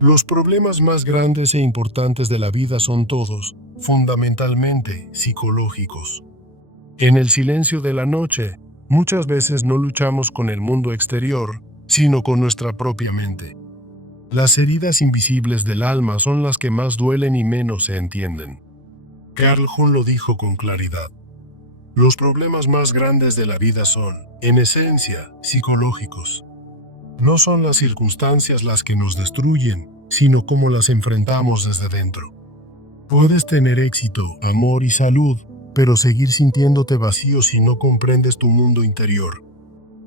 Los problemas más grandes e importantes de la vida son todos, fundamentalmente, psicológicos. En el silencio de la noche, muchas veces no luchamos con el mundo exterior, sino con nuestra propia mente. Las heridas invisibles del alma son las que más duelen y menos se entienden. Carl Jung lo dijo con claridad. Los problemas más grandes de la vida son, en esencia, psicológicos. No son las circunstancias las que nos destruyen, sino cómo las enfrentamos desde dentro. Puedes tener éxito, amor y salud, pero seguir sintiéndote vacío si no comprendes tu mundo interior.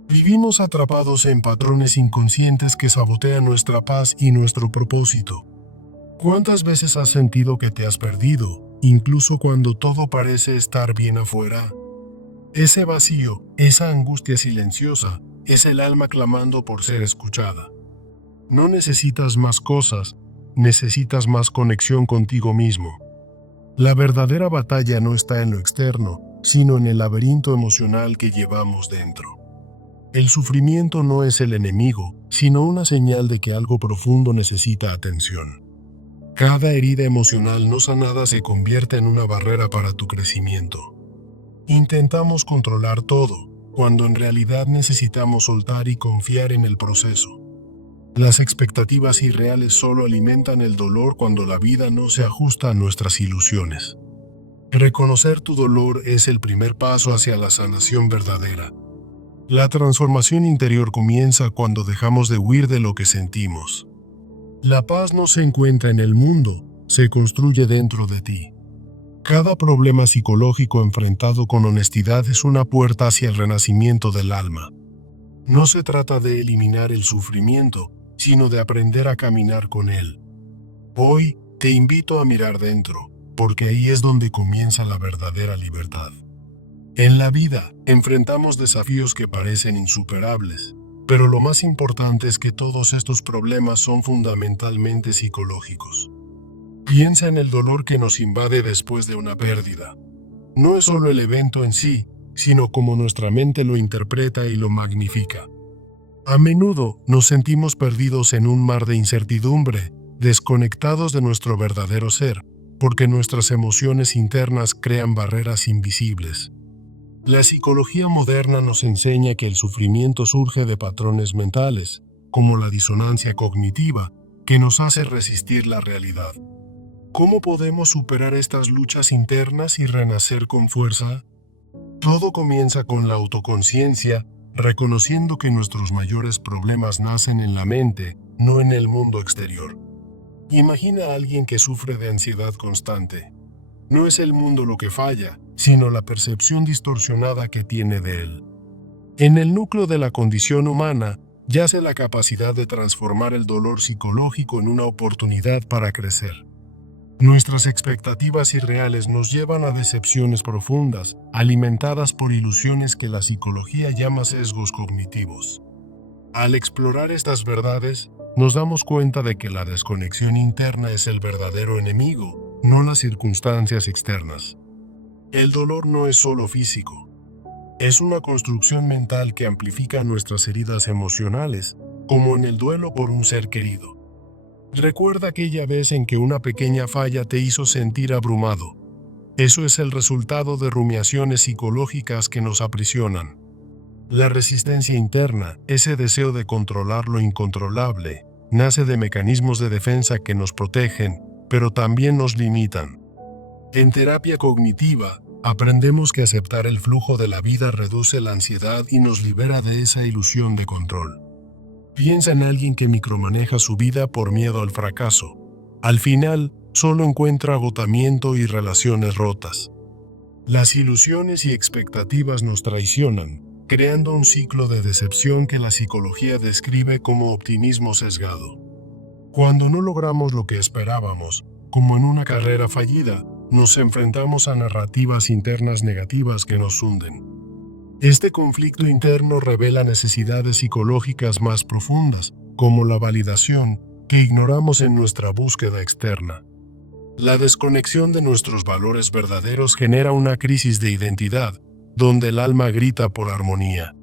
Vivimos atrapados en patrones inconscientes que sabotean nuestra paz y nuestro propósito. ¿Cuántas veces has sentido que te has perdido, incluso cuando todo parece estar bien afuera? Ese vacío, esa angustia silenciosa, es el alma clamando por ser escuchada. No necesitas más cosas, necesitas más conexión contigo mismo. La verdadera batalla no está en lo externo, sino en el laberinto emocional que llevamos dentro. El sufrimiento no es el enemigo, sino una señal de que algo profundo necesita atención. Cada herida emocional no sanada se convierte en una barrera para tu crecimiento. Intentamos controlar todo, cuando en realidad necesitamos soltar y confiar en el proceso. Las expectativas irreales solo alimentan el dolor cuando la vida no se ajusta a nuestras ilusiones. Reconocer tu dolor es el primer paso hacia la sanación verdadera. La transformación interior comienza cuando dejamos de huir de lo que sentimos. La paz no se encuentra en el mundo, se construye dentro de ti. Cada problema psicológico enfrentado con honestidad es una puerta hacia el renacimiento del alma. No se trata de eliminar el sufrimiento, sino de aprender a caminar con él. Hoy te invito a mirar dentro, porque ahí es donde comienza la verdadera libertad. En la vida, enfrentamos desafíos que parecen insuperables, pero lo más importante es que todos estos problemas son fundamentalmente psicológicos. Piensa en el dolor que nos invade después de una pérdida. No es solo el evento en sí, sino cómo nuestra mente lo interpreta y lo magnifica. A menudo nos sentimos perdidos en un mar de incertidumbre, desconectados de nuestro verdadero ser, porque nuestras emociones internas crean barreras invisibles. La psicología moderna nos enseña que el sufrimiento surge de patrones mentales, como la disonancia cognitiva, que nos hace resistir la realidad. ¿Cómo podemos superar estas luchas internas y renacer con fuerza? Todo comienza con la autoconciencia, reconociendo que nuestros mayores problemas nacen en la mente, no en el mundo exterior. Imagina a alguien que sufre de ansiedad constante. No es el mundo lo que falla, sino la percepción distorsionada que tiene de él. En el núcleo de la condición humana yace la capacidad de transformar el dolor psicológico en una oportunidad para crecer. Nuestras expectativas irreales nos llevan a decepciones profundas, alimentadas por ilusiones que la psicología llama sesgos cognitivos. Al explorar estas verdades, nos damos cuenta de que la desconexión interna es el verdadero enemigo, no las circunstancias externas. El dolor no es solo físico. Es una construcción mental que amplifica nuestras heridas emocionales, como en el duelo por un ser querido. Recuerda aquella vez en que una pequeña falla te hizo sentir abrumado. Eso es el resultado de rumiaciones psicológicas que nos aprisionan. La resistencia interna, ese deseo de controlar lo incontrolable, nace de mecanismos de defensa que nos protegen, pero también nos limitan. En terapia cognitiva, aprendemos que aceptar el flujo de la vida reduce la ansiedad y nos libera de esa ilusión de control. Piensa en alguien que micromaneja su vida por miedo al fracaso. Al final, solo encuentra agotamiento y relaciones rotas. Las ilusiones y expectativas nos traicionan, creando un ciclo de decepción que la psicología describe como optimismo sesgado. Cuando no logramos lo que esperábamos, como en una carrera fallida, nos enfrentamos a narrativas internas negativas que nos hunden. Este conflicto interno revela necesidades psicológicas más profundas, como la validación, que ignoramos en nuestra búsqueda externa. La desconexión de nuestros valores verdaderos genera una crisis de identidad, donde el alma grita por armonía.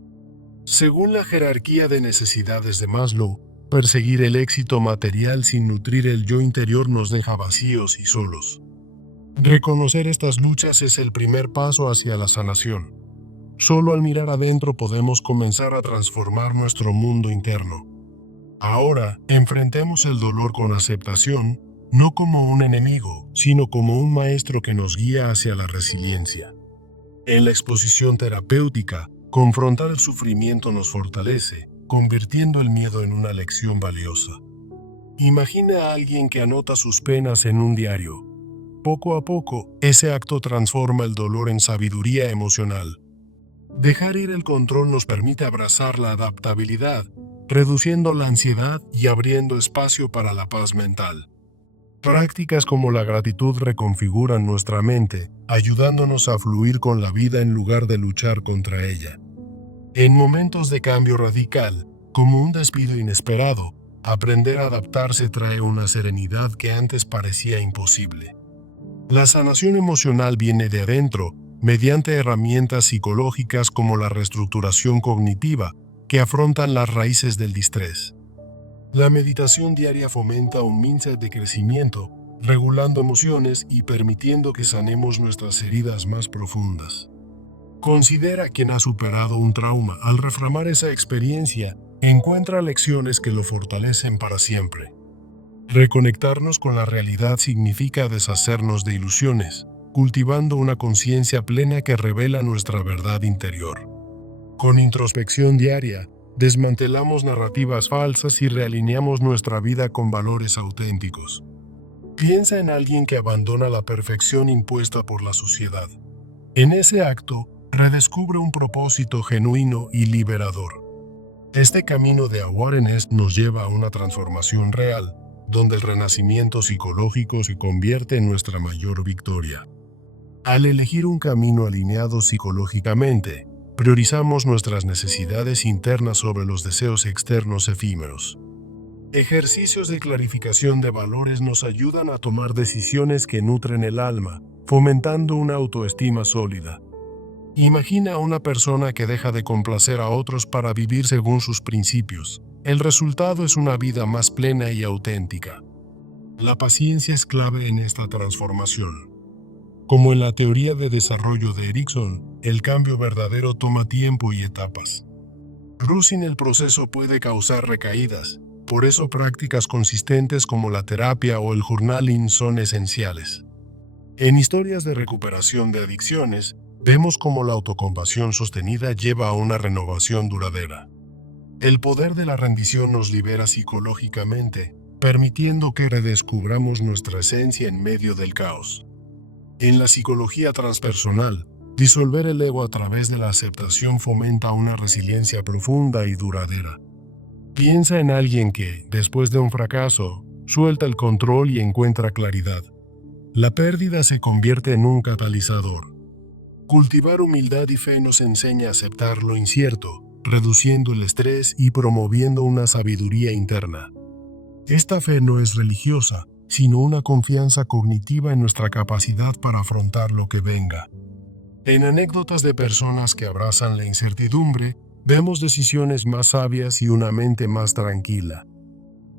Según la jerarquía de necesidades de Maslow, Perseguir el éxito material sin nutrir el yo interior nos deja vacíos y solos. Reconocer estas luchas es el primer paso hacia la sanación. Solo al mirar adentro podemos comenzar a transformar nuestro mundo interno. Ahora, enfrentemos el dolor con aceptación, no como un enemigo, sino como un maestro que nos guía hacia la resiliencia. En la exposición terapéutica, confrontar el sufrimiento nos fortalece, convirtiendo el miedo en una lección valiosa. Imagina a alguien que anota sus penas en un diario. Poco a poco, ese acto transforma el dolor en sabiduría emocional. Dejar ir el control nos permite abrazar la adaptabilidad, reduciendo la ansiedad y abriendo espacio para la paz mental. Prácticas como la gratitud reconfiguran nuestra mente, ayudándonos a fluir con la vida en lugar de luchar contra ella. En momentos de cambio radical, como un despido inesperado, aprender a adaptarse trae una serenidad que antes parecía imposible. La sanación emocional viene de adentro, mediante herramientas psicológicas como la reestructuración cognitiva, que afrontan las raíces del distrés. La meditación diaria fomenta un mindset de crecimiento, regulando emociones y permitiendo que sanemos nuestras heridas más profundas. Considera quien ha superado un trauma al reframar esa experiencia, encuentra lecciones que lo fortalecen para siempre. Reconectarnos con la realidad significa deshacernos de ilusiones, cultivando una conciencia plena que revela nuestra verdad interior. Con introspección diaria, desmantelamos narrativas falsas y realineamos nuestra vida con valores auténticos. Piensa en alguien que abandona la perfección impuesta por la sociedad. En ese acto, redescubre un propósito genuino y liberador. Este camino de awareness nos lleva a una transformación real, donde el renacimiento psicológico se convierte en nuestra mayor victoria. Al elegir un camino alineado psicológicamente, priorizamos nuestras necesidades internas sobre los deseos externos efímeros. Ejercicios de clarificación de valores nos ayudan a tomar decisiones que nutren el alma, fomentando una autoestima sólida. Imagina a una persona que deja de complacer a otros para vivir según sus principios. El resultado es una vida más plena y auténtica. La paciencia es clave en esta transformación. Como en la teoría de desarrollo de Erickson, el cambio verdadero toma tiempo y etapas. Sin el proceso puede causar recaídas, por eso prácticas consistentes como la terapia o el journaling son esenciales. En historias de recuperación de adicciones, vemos cómo la autocompasión sostenida lleva a una renovación duradera. El poder de la rendición nos libera psicológicamente, permitiendo que redescubramos nuestra esencia en medio del caos. En la psicología transpersonal, disolver el ego a través de la aceptación fomenta una resiliencia profunda y duradera. Piensa en alguien que, después de un fracaso, suelta el control y encuentra claridad. La pérdida se convierte en un catalizador. Cultivar humildad y fe nos enseña a aceptar lo incierto, reduciendo el estrés y promoviendo una sabiduría interna. Esta fe no es religiosa, sino una confianza cognitiva en nuestra capacidad para afrontar lo que venga. En anécdotas de personas que abrazan la incertidumbre, vemos decisiones más sabias y una mente más tranquila.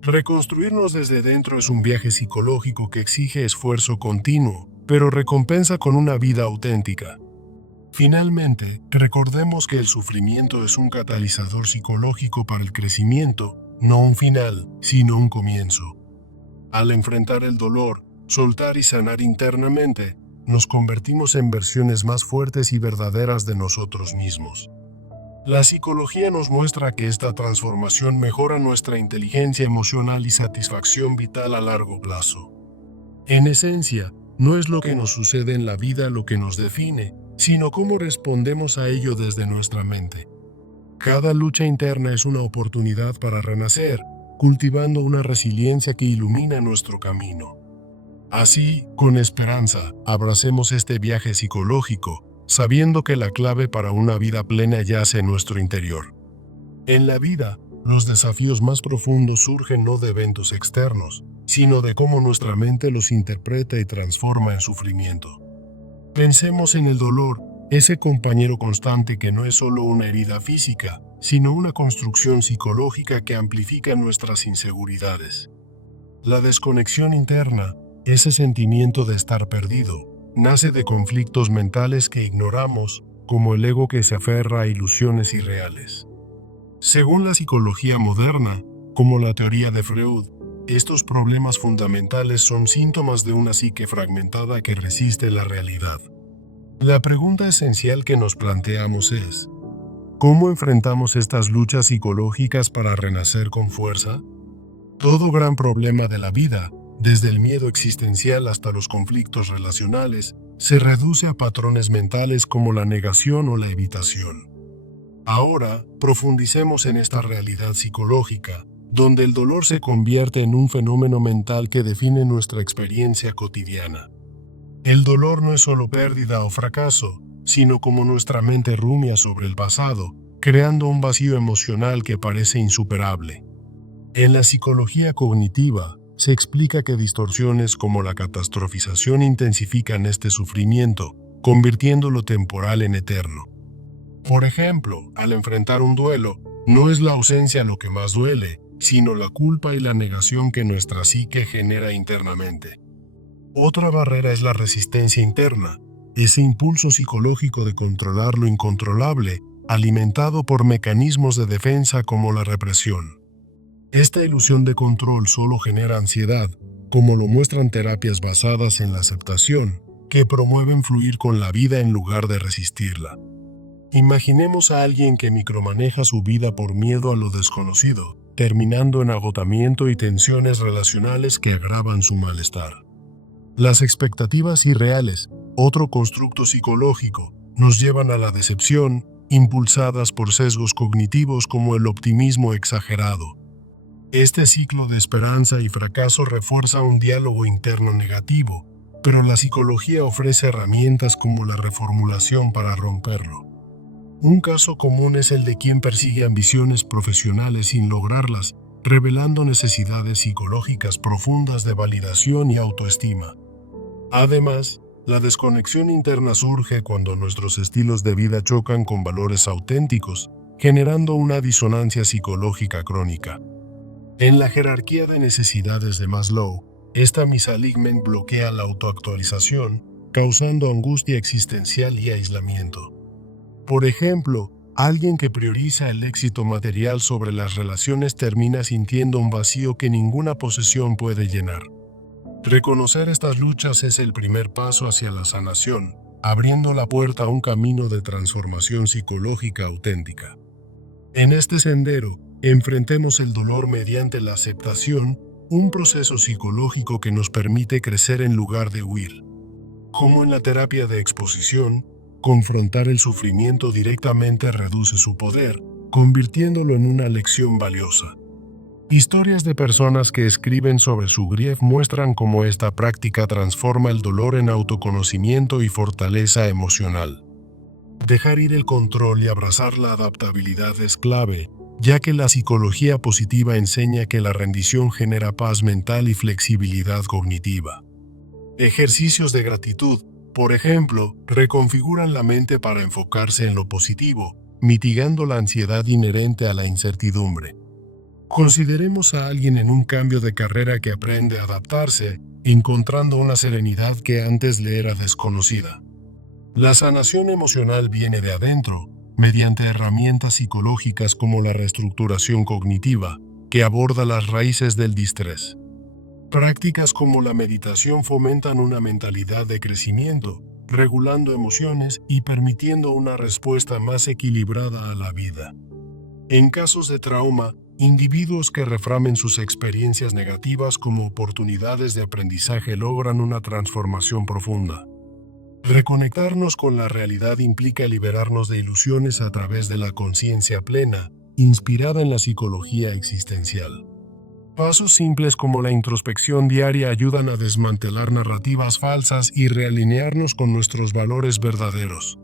Reconstruirnos desde dentro es un viaje psicológico que exige esfuerzo continuo, pero recompensa con una vida auténtica. Finalmente, recordemos que el sufrimiento es un catalizador psicológico para el crecimiento, no un final, sino un comienzo. Al enfrentar el dolor, soltar y sanar internamente, nos convertimos en versiones más fuertes y verdaderas de nosotros mismos. La psicología nos muestra que esta transformación mejora nuestra inteligencia emocional y satisfacción vital a largo plazo. En esencia, no es lo que nos sucede en la vida lo que nos define, sino cómo respondemos a ello desde nuestra mente. Cada lucha interna es una oportunidad para renacer, cultivando una resiliencia que ilumina nuestro camino. Así, con esperanza, abracemos este viaje psicológico, sabiendo que la clave para una vida plena yace en nuestro interior. En la vida, los desafíos más profundos surgen no de eventos externos, sino de cómo nuestra mente los interpreta y transforma en sufrimiento. Pensemos en el dolor ese compañero constante que no es solo una herida física, sino una construcción psicológica que amplifica nuestras inseguridades. La desconexión interna, ese sentimiento de estar perdido, nace de conflictos mentales que ignoramos, como el ego que se aferra a ilusiones irreales. Según la psicología moderna, como la teoría de Freud, estos problemas fundamentales son síntomas de una psique fragmentada que resiste la realidad. La pregunta esencial que nos planteamos es: ¿cómo enfrentamos estas luchas psicológicas para renacer con fuerza? Todo gran problema de la vida, desde el miedo existencial hasta los conflictos relacionales, se reduce a patrones mentales como la negación o la evitación. Ahora, profundicemos en esta realidad psicológica, donde el dolor se convierte en un fenómeno mental que define nuestra experiencia cotidiana. El dolor no es solo pérdida o fracaso, sino como nuestra mente rumia sobre el pasado, creando un vacío emocional que parece insuperable. En la psicología cognitiva, se explica que distorsiones como la catastrofización intensifican este sufrimiento, convirtiendo lo temporal en eterno. Por ejemplo, al enfrentar un duelo, no es la ausencia lo que más duele, sino la culpa y la negación que nuestra psique genera internamente. Otra barrera es la resistencia interna, ese impulso psicológico de controlar lo incontrolable, alimentado por mecanismos de defensa como la represión. Esta ilusión de control solo genera ansiedad, como lo muestran terapias basadas en la aceptación, que promueven fluir con la vida en lugar de resistirla. Imaginemos a alguien que micromaneja su vida por miedo a lo desconocido, terminando en agotamiento y tensiones relacionales que agravan su malestar. Las expectativas irreales, otro constructo psicológico, nos llevan a la decepción, impulsadas por sesgos cognitivos como el optimismo exagerado. Este ciclo de esperanza y fracaso refuerza un diálogo interno negativo, pero la psicología ofrece herramientas como la reformulación para romperlo. Un caso común es el de quien persigue ambiciones profesionales sin lograrlas, revelando necesidades psicológicas profundas de validación y autoestima. Además, la desconexión interna surge cuando nuestros estilos de vida chocan con valores auténticos, generando una disonancia psicológica crónica. En la jerarquía de necesidades de Maslow, esta misalignment bloquea la autoactualización, causando angustia existencial y aislamiento. Por ejemplo, alguien que prioriza el éxito material sobre las relaciones termina sintiendo un vacío que ninguna posesión puede llenar. Reconocer estas luchas es el primer paso hacia la sanación, abriendo la puerta a un camino de transformación psicológica auténtica. En este sendero, enfrentemos el dolor mediante la aceptación, un proceso psicológico que nos permite crecer en lugar de huir. Como en la terapia de exposición, confrontar el sufrimiento directamente reduce su poder, convirtiéndolo en una lección valiosa. Historias de personas que escriben sobre su grief muestran cómo esta práctica transforma el dolor en autoconocimiento y fortaleza emocional. Dejar ir el control y abrazar la adaptabilidad es clave, ya que la psicología positiva enseña que la rendición genera paz mental y flexibilidad cognitiva. Ejercicios de gratitud, por ejemplo, reconfiguran la mente para enfocarse en lo positivo, mitigando la ansiedad inherente a la incertidumbre. Consideremos a alguien en un cambio de carrera que aprende a adaptarse, encontrando una serenidad que antes le era desconocida. La sanación emocional viene de adentro, mediante herramientas psicológicas como la reestructuración cognitiva, que aborda las raíces del distrés. Prácticas como la meditación fomentan una mentalidad de crecimiento, regulando emociones y permitiendo una respuesta más equilibrada a la vida. En casos de trauma, individuos que reframen sus experiencias negativas como oportunidades de aprendizaje logran una transformación profunda. Reconectarnos con la realidad implica liberarnos de ilusiones a través de la conciencia plena, inspirada en la psicología existencial. Pasos simples como la introspección diaria ayudan a desmantelar narrativas falsas y realinearnos con nuestros valores verdaderos.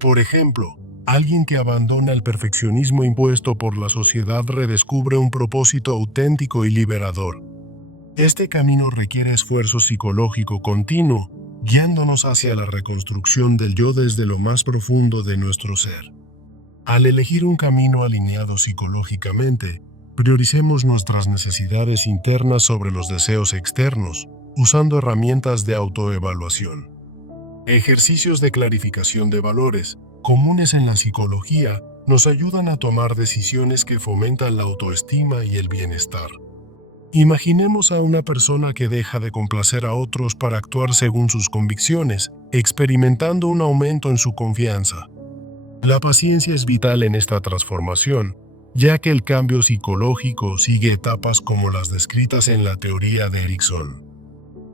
Por ejemplo, alguien que abandona el perfeccionismo impuesto por la sociedad redescubre un propósito auténtico y liberador. Este camino requiere esfuerzo psicológico continuo, guiándonos hacia la reconstrucción del yo desde lo más profundo de nuestro ser. Al elegir un camino alineado psicológicamente, prioricemos nuestras necesidades internas sobre los deseos externos, usando herramientas de autoevaluación. Ejercicios de clarificación de valores, comunes en la psicología, nos ayudan a tomar decisiones que fomentan la autoestima y el bienestar. Imaginemos a una persona que deja de complacer a otros para actuar según sus convicciones, experimentando un aumento en su confianza. La paciencia es vital en esta transformación, ya que el cambio psicológico sigue etapas como las descritas en la teoría de Erikson.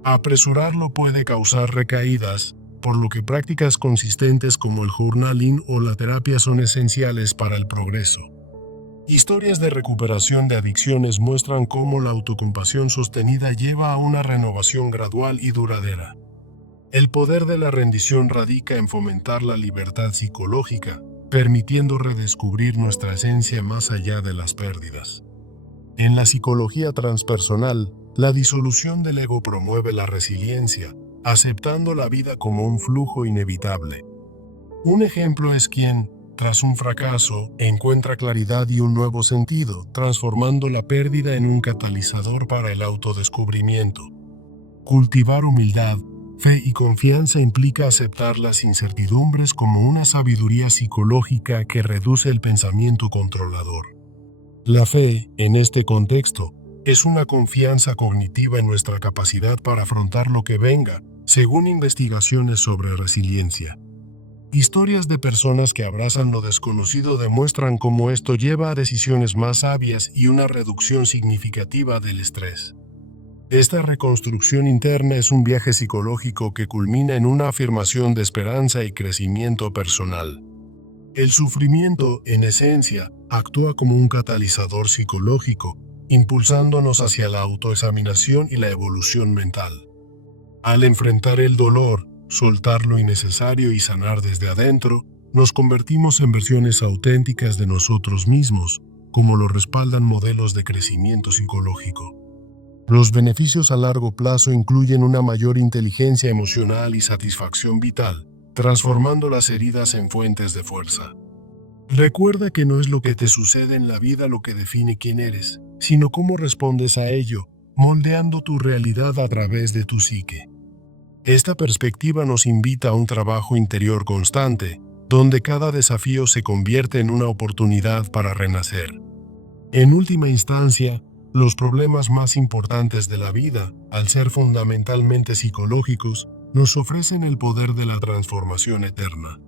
Apresurarlo puede causar recaídas, por lo que prácticas consistentes como el journaling o la terapia son esenciales para el progreso. Historias de recuperación de adicciones muestran cómo la autocompasión sostenida lleva a una renovación gradual y duradera. El poder de la rendición radica en fomentar la libertad psicológica, permitiendo redescubrir nuestra esencia más allá de las pérdidas. En la psicología transpersonal, la disolución del ego promueve la resiliencia, aceptando la vida como un flujo inevitable. Un ejemplo es quien, tras un fracaso, encuentra claridad y un nuevo sentido, transformando la pérdida en un catalizador para el autodescubrimiento. Cultivar humildad, fe y confianza implica aceptar las incertidumbres como una sabiduría psicológica que reduce el pensamiento controlador. La fe, en este contexto, es una confianza cognitiva en nuestra capacidad para afrontar lo que venga, según investigaciones sobre resiliencia. Historias de personas que abrazan lo desconocido demuestran cómo esto lleva a decisiones más sabias y una reducción significativa del estrés. Esta reconstrucción interna es un viaje psicológico que culmina en una afirmación de esperanza y crecimiento personal. El sufrimiento, en esencia, actúa como un catalizador psicológico, impulsándonos hacia la autoexaminación y la evolución mental. Al enfrentar el dolor, soltar lo innecesario y sanar desde adentro, nos convertimos en versiones auténticas de nosotros mismos, como lo respaldan modelos de crecimiento psicológico. Los beneficios a largo plazo incluyen una mayor inteligencia emocional y satisfacción vital, transformando las heridas en fuentes de fuerza. Recuerda que no es lo que te sucede en la vida lo que define quién eres, sino cómo respondes a ello, moldeando tu realidad a través de tu psique. Esta perspectiva nos invita a un trabajo interior constante, donde cada desafío se convierte en una oportunidad para renacer. En última instancia, los problemas más importantes de la vida, al ser fundamentalmente psicológicos, nos ofrecen el poder de la transformación eterna.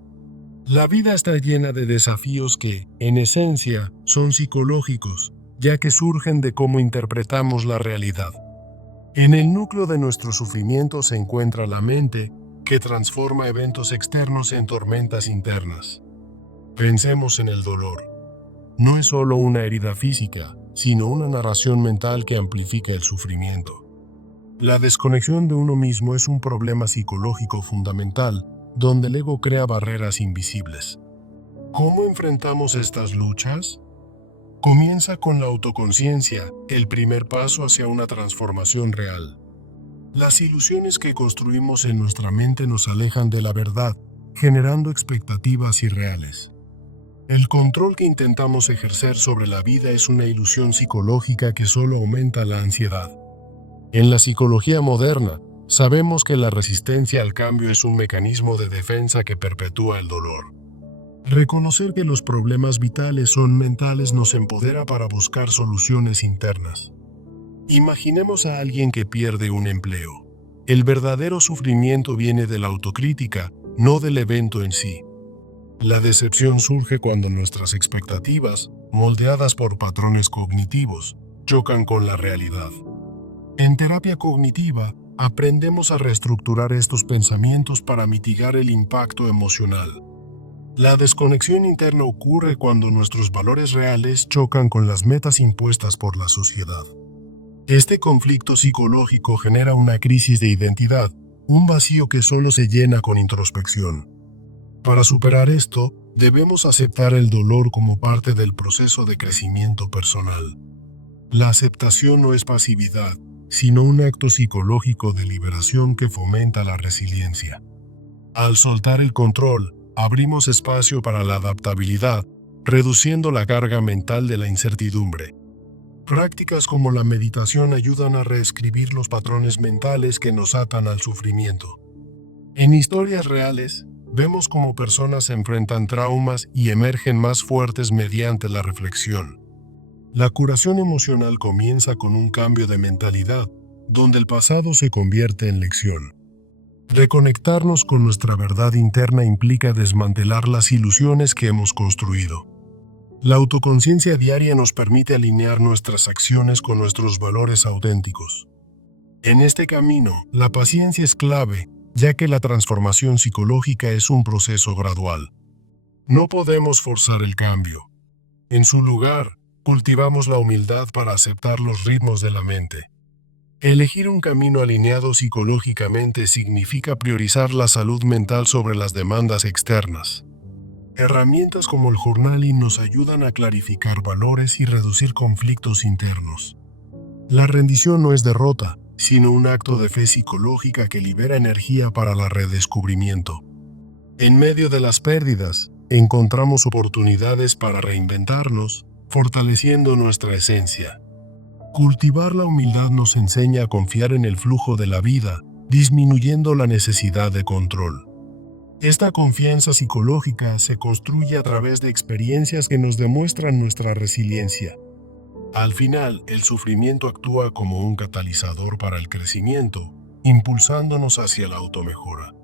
La vida está llena de desafíos que, en esencia, son psicológicos, ya que surgen de cómo interpretamos la realidad. En el núcleo de nuestro sufrimiento se encuentra la mente, que transforma eventos externos en tormentas internas. Pensemos en el dolor. No es solo una herida física, sino una narración mental que amplifica el sufrimiento. La desconexión de uno mismo es un problema psicológico fundamental, donde el ego crea barreras invisibles. ¿Cómo enfrentamos estas luchas? Comienza con la autoconciencia, el primer paso hacia una transformación real. Las ilusiones que construimos en nuestra mente nos alejan de la verdad, generando expectativas irreales. El control que intentamos ejercer sobre la vida es una ilusión psicológica que solo aumenta la ansiedad. En la psicología moderna, sabemos que la resistencia al cambio es un mecanismo de defensa que perpetúa el dolor. Reconocer que los problemas vitales son mentales nos empodera para buscar soluciones internas. Imaginemos a alguien que pierde un empleo. El verdadero sufrimiento viene de la autocrítica, no del evento en sí. La decepción surge cuando nuestras expectativas, moldeadas por patrones cognitivos, chocan con la realidad. En terapia cognitiva, aprendemos a reestructurar estos pensamientos para mitigar el impacto emocional. La desconexión interna ocurre cuando nuestros valores reales chocan con las metas impuestas por la sociedad. Este conflicto psicológico genera una crisis de identidad, un vacío que solo se llena con introspección. Para superar esto, debemos aceptar el dolor como parte del proceso de crecimiento personal. La aceptación no es pasividad, sino un acto psicológico de liberación que fomenta la resiliencia. Al soltar el control, abrimos espacio para la adaptabilidad, reduciendo la carga mental de la incertidumbre. Prácticas como la meditación ayudan a reescribir los patrones mentales que nos atan al sufrimiento. En historias reales, vemos cómo personas enfrentan traumas y emergen más fuertes mediante la reflexión. La curación emocional comienza con un cambio de mentalidad, donde el pasado se convierte en lección. Reconectarnos con nuestra verdad interna implica desmantelar las ilusiones que hemos construido. La autoconciencia diaria nos permite alinear nuestras acciones con nuestros valores auténticos. En este camino, la paciencia es clave, ya que la transformación psicológica es un proceso gradual. No podemos forzar el cambio. En su lugar, cultivamos la humildad para aceptar los ritmos de la mente. Elegir un camino alineado psicológicamente significa priorizar la salud mental sobre las demandas externas. Herramientas como el journaling nos ayudan a clarificar valores y reducir conflictos internos. La rendición no es derrota, sino un acto de fe psicológica que libera energía para el redescubrimiento. En medio de las pérdidas, encontramos oportunidades para reinventarnos, fortaleciendo nuestra esencia. Cultivar la humildad nos enseña a confiar en el flujo de la vida, disminuyendo la necesidad de control. Esta confianza psicológica se construye a través de experiencias que nos demuestran nuestra resiliencia. Al final, el sufrimiento actúa como un catalizador para el crecimiento, impulsándonos hacia la automejora.